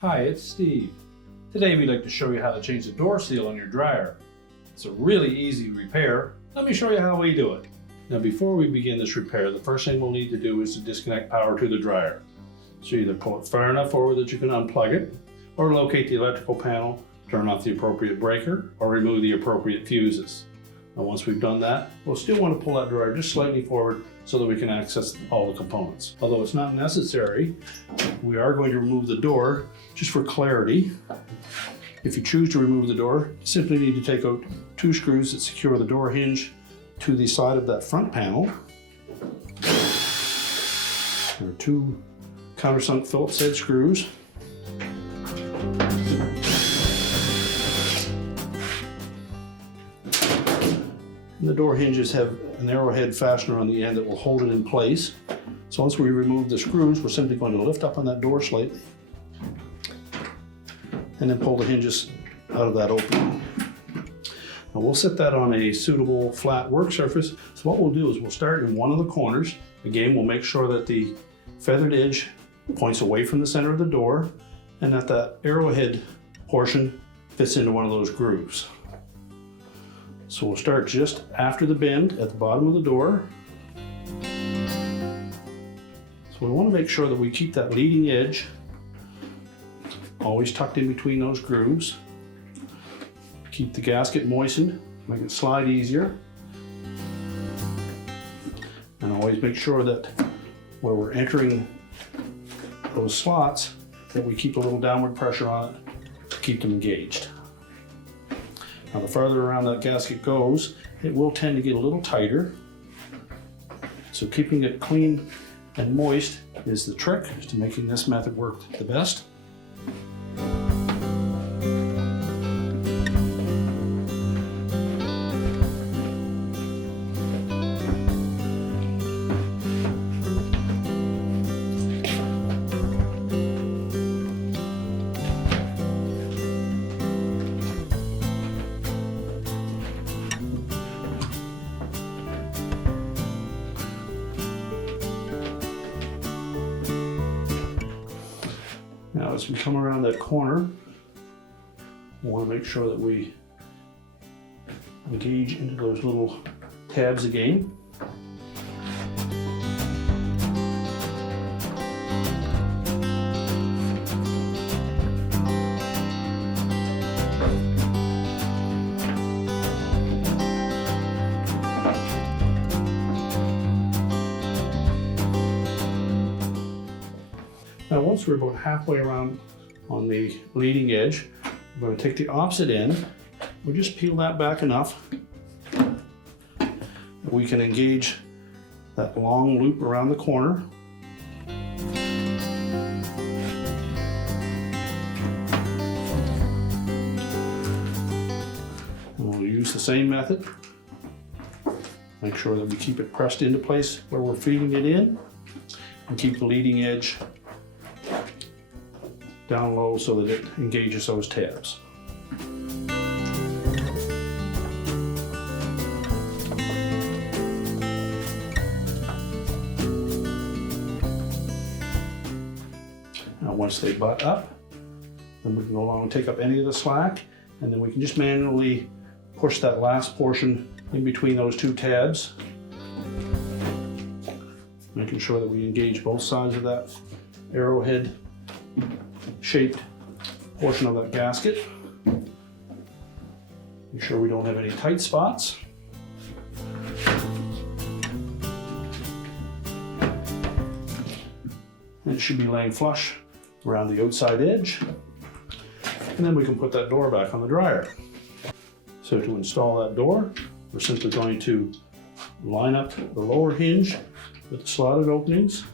Hi, it's Steve. Today we'd like to show you how to change the door seal on your dryer. It's a really easy repair. Let me show you how we do it. Now before we begin this repair, the first thing we'll need to do is to disconnect power to the dryer. So either pull it far enough forward that you can unplug it, or locate the electrical panel, turn off the appropriate breaker, or remove the appropriate fuses. Now once we've done that, we'll still want to pull that dryer just slightly forward so that we can access all the components. Although it's not necessary, we are going to remove the door just for clarity. If you choose to remove the door, you simply need to take out 2 screws that secure the door hinge to the side of that front panel. There are 2 countersunk Phillips head screws. And the door hinges have an arrowhead fastener on the end that will hold it in place. So once we remove the screws, we're simply going to lift up on that door slightly and then pull the hinges out of that opening. Now we'll set that on a suitable flat work surface. So what we'll do is we'll start in one of the corners. Again, we'll make sure that the feathered edge points away from the center of the door and that that arrowhead portion fits into one of those grooves. So we'll start just after the bend at the bottom of the door. So we want to make sure that we keep that leading edge always tucked in between those grooves. Keep the gasket moistened, make it slide easier. And always make sure that where we're entering those slots, that we keep a little downward pressure on it to keep them engaged. Now the farther around that gasket goes, it will tend to get a little tighter. So keeping it clean and moist is the trick to making this method work the best. Now as we come around that corner, we want to make sure that we engage into those little tabs again. Now once we're about halfway around on the leading edge, we're going to take the opposite end. We'll just peel that back enough that we can engage that long loop around the corner. And we'll use the same method. Make sure that we keep it pressed into place where we're feeding it in, and keep the leading edge down low so that it engages those tabs. Now once they butt up, then we can go along and take up any of the slack, and then we can just manually push that last portion in between those 2 tabs, making sure that we engage both sides of that arrowhead shaped portion of that gasket. Make sure we don't have any tight spots. And it should be laying flush around the outside edge. And then we can put that door back on the dryer. So to install that door, we're simply going to line up the lower hinge with the slotted openings.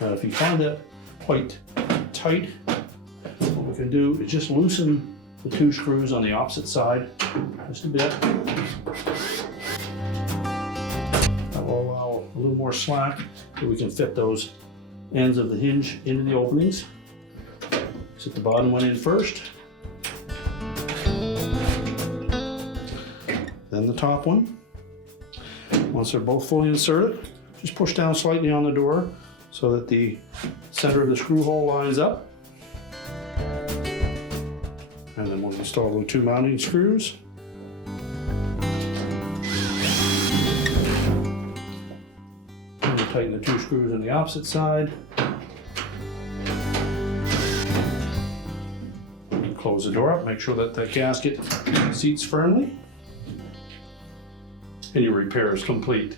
Now if you find that quite tight, what we can do is just loosen the 2 screws on the opposite side just a bit. That will allow a little more slack so we can fit those ends of the hinge into the openings. Set the bottom one in first, then the top one. Once they're both fully inserted, just push down slightly on the door so that the center of the screw hole lines up. And then we'll install the 2 mounting screws. And we'll tighten the 2 screws on the opposite side. Close the door up, make sure that the gasket seats firmly. And your repair is complete.